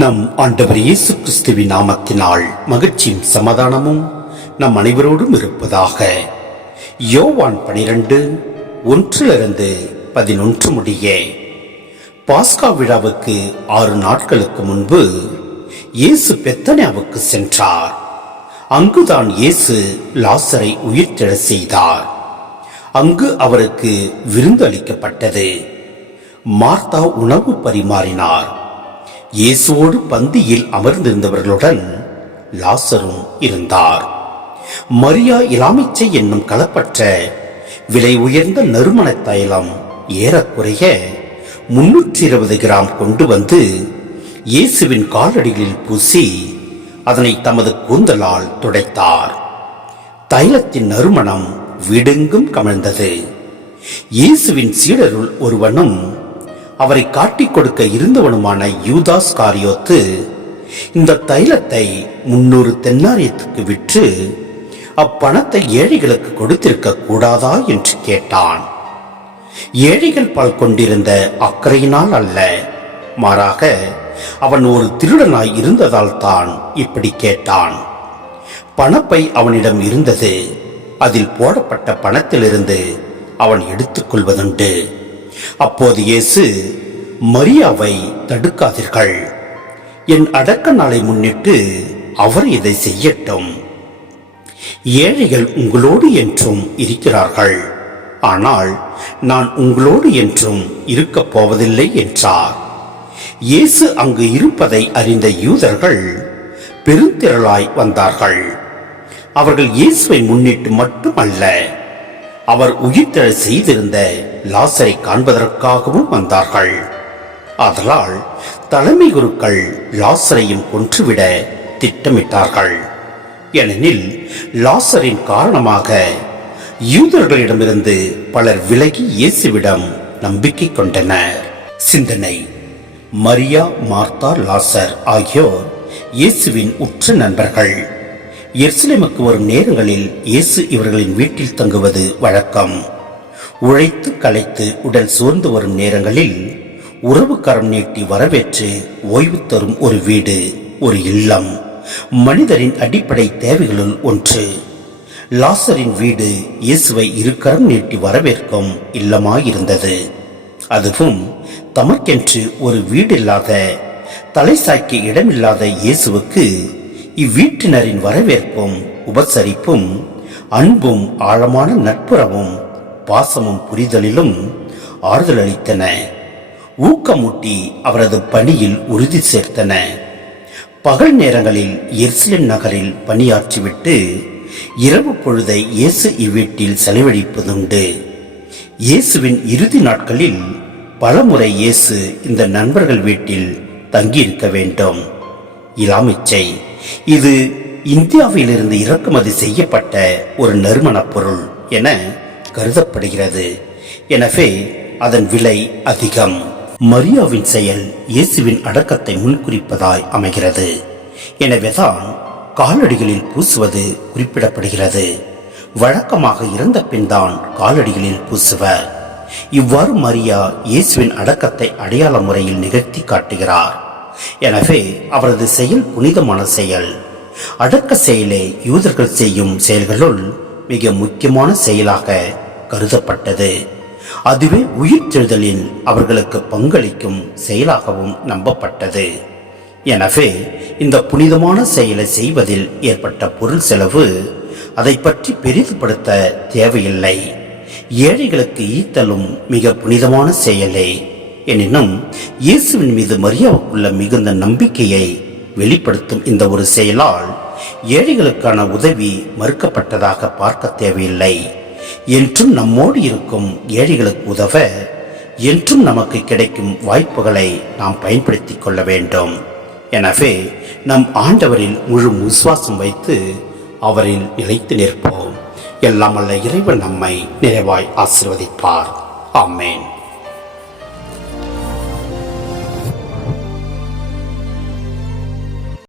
நம் ஆண்டவர் இயேசு கிறிஸ்துவின் நாமத்தினால் மகிழ்ச்சியும் சமாதானமும் நம் அனைவரோடும் இருப்பதாக. யோவான் பனிரெண்டு ஒன்றிலிருந்து பதினொன்று முடிய. பாஸ்கா விழாவுக்கு ஆறு நாட்களுக்கு முன்பு இயேசு பெத்தனியாவுக்கு சென்றார். அங்குதான் இயேசு லாசரை உயிர்த்தெழ செய்தார். அங்கு அவருக்கு விருந்து அளிக்கப்பட்டது மார்த்தா உணவு பரிமாறினார். இயேசுவோடு பந்தியில் அமர்ந்திருந்தவர்களுடன் லாசரும் இருந்தார். மரியா இலாமிச்சை என்னும் கலப்பற்ற விலை உயர்ந்த நறுமண தைலம் ஏறக்குறைய முன்னூற்றி இருபது கிராம் கொண்டு வந்து இயேசுவின் காலடிகளில் பூசி அதனை தமது கூந்தலால் துடைத்தார். தைலத்தின் நறுமணம் விடுங்கும் கமழ்ந்தது. இயேசுவின் சீடருள் ஒருவனும் அவரை காட்டிக் கொடுக்க இருந்தவனுமான யூதாஸ் காரியோத்து இந்த தைலத்தை முன்னூறு தென்னாரியத்துக்கு விற்று அப்பணத்தை ஏழைகளுக்கு கொடுத்திருக்க கூடாதா என்று கேட்டான். ஏழைகள் பால் கொண்டிருந்த அக்கறையினால் அல்ல. மாறாக அவன் ஒரு திருடனாய் இருந்ததால் தான் இப்படி கேட்டான். பணப்பை அவனிடம் இருந்தது. அதில் போடப்பட்ட பணத்திலிருந்து அவன் எடுத்துக்கொள்வதுண்டு அப்போது இயேசு மரியாவை தடுக்காதீர்கள். என் அடக்க நாளை முன்னிட்டு அவர் இதை செய்யட்டும். ஏழைகள் உங்களோடு என்றும் இருக்கிறார்கள். ஆனால் நான் உங்களோடு என்றும் இருக்கப் போவதில்லை என்றார். இயேசு அங்கு இருப்பதை அறிந்த யூதர்கள் பெருந்திரளாய் வந்தார்கள். அவர்கள் இயேசுவை முன்னிட்டு மட்டுமல்ல அவர் உயிர்த்தெழ செய்திருந்த லாசரை காண்பதற்காகவும் வந்தார்கள். ஆதலால் தலைமை குருக்கள் லாசரையும் கொன்றுவிட திட்டமிட்டார்கள். ஏனெனில் லாசரின் காரணமாக யூதர்களிடமிருந்து பலர் விலகி இயேசுவிடம் நம்பிக்கை கொண்டனர். சிந்தனை. மரியா மார்த்தா லாசர் ஆகியோர் இயேசுவின் உற்ற நண்பர்கள். எர்சிலேமுக்கு வரும் நேரங்களில் இயேசு இவர்களின் வீட்டில் தங்குவது வழக்கம். உழைத்து களைத்து உடல் சோர்ந்து வரும் நேரங்களில் உறவுக்கரம் நீட்டி வரவேற்று ஓய்வு தரும் ஒரு வீடு ஒரு இல்லம் மனிதரின் அடிப்படை தேவைகளுள் ஒன்று. லாசரின் வீடு இயேசுவை இருக்கரம் நீட்டி வரவேற்கும் இல்லமாயிருந்தது. அதுவும் தமக்கென்று ஒரு வீடில்லாத தலை சாய்க்க இடமில்லாத இயேசுவுக்கு இவ்வீட்டினரின் வரவேற்பும் உபசரிப்பும் அன்பும் ஆழமான நட்புறவும் பாசமும் புரிதலிலும் ஆறுதல் அளித்தன. ஊக்கமூட்டி அவரது பணியில் உறுதி சேர்த்தன. பகல் நேரங்களில் எருசலேம் நகரில் பணியாற்றிவிட்டு இரவு பொழுதை இயேசு இவ்வீட்டில் செலவழிப்பதுண்டு. இயேசுவின் இறுதி நாட்களில் பலமுறை இயேசு இந்த நண்பர்கள் வீட்டில் தங்கியிருக்க வேண்டும். இலாமிச்சை இது இந்தியாவிலிருந்து இறக்குமதி செய்யப்பட்ட ஒரு நறுமணப் பொருள் என கருதப்படுகிறது. எனவே அதன் விலை அதிகம். மரியாவின் செயல் இயேசுவின் அடக்கத்தை முன்குறிப்பதாய் அமைகிறது. எனவேதான் காலடிகளில் பூசுவது குறிப்பிடப்படுகிறது. வழக்கமாக இறந்த பின்தான் காலடிகளில் பூசுவர். இவ்வாறு மரியா இயேசுவின் அடக்கத்தை அடையாள முறையில் நிகழ்த்தி காட்டுகிறார். எனவே அவரது செயல் புனிதமான செயல். அடக்க செயலே யூதர்கள் செய்யும் செயல்களுள் மிக முக்கியமான செயலாக கருதப்பட்டது. அதுவே உயிர்த்தெழுதலில் அவர்களுக்கு பங்களிக்கும் செயலாகவும் நம்பப்பட்டது. எனவே இந்த புனிதமான செயலை செய்வதில் ஏற்பட்ட பொருள் செலவு அதை பற்றி பெரிதுபடுத்த தேவையில்லை. ஏழைகளுக்கு ஈத்தலும் மிக புனிதமான செயலே எனினும் இயேசுவின் மீது மரியாவுக்குள்ள மிகுந்த நம்பிக்கையை வெளிப்படுத்தும் இந்த ஒரு செயலால் ஏழைகளுக்கான உதவி மறுக்கப்பட்டதாக பார்க்க தேவையில்லை. என்றும் நம்மோடு இருக்கும் ஏழைகளுக்கு உதவ என்றும் நமக்கு கிடைக்கும் வாய்ப்புகளை நாம் பயன்படுத்திக் கொள்ள வேண்டும். எனவே நம் ஆண்டவரில் முழு விசுவாசம் வைத்து அவரில் நிலைத்து நிற்போம். எல்லாம் அல்ல இறைவன் நம்மை நிறைவாய் ஆசிர்வதிப்பார். ஆமேன்.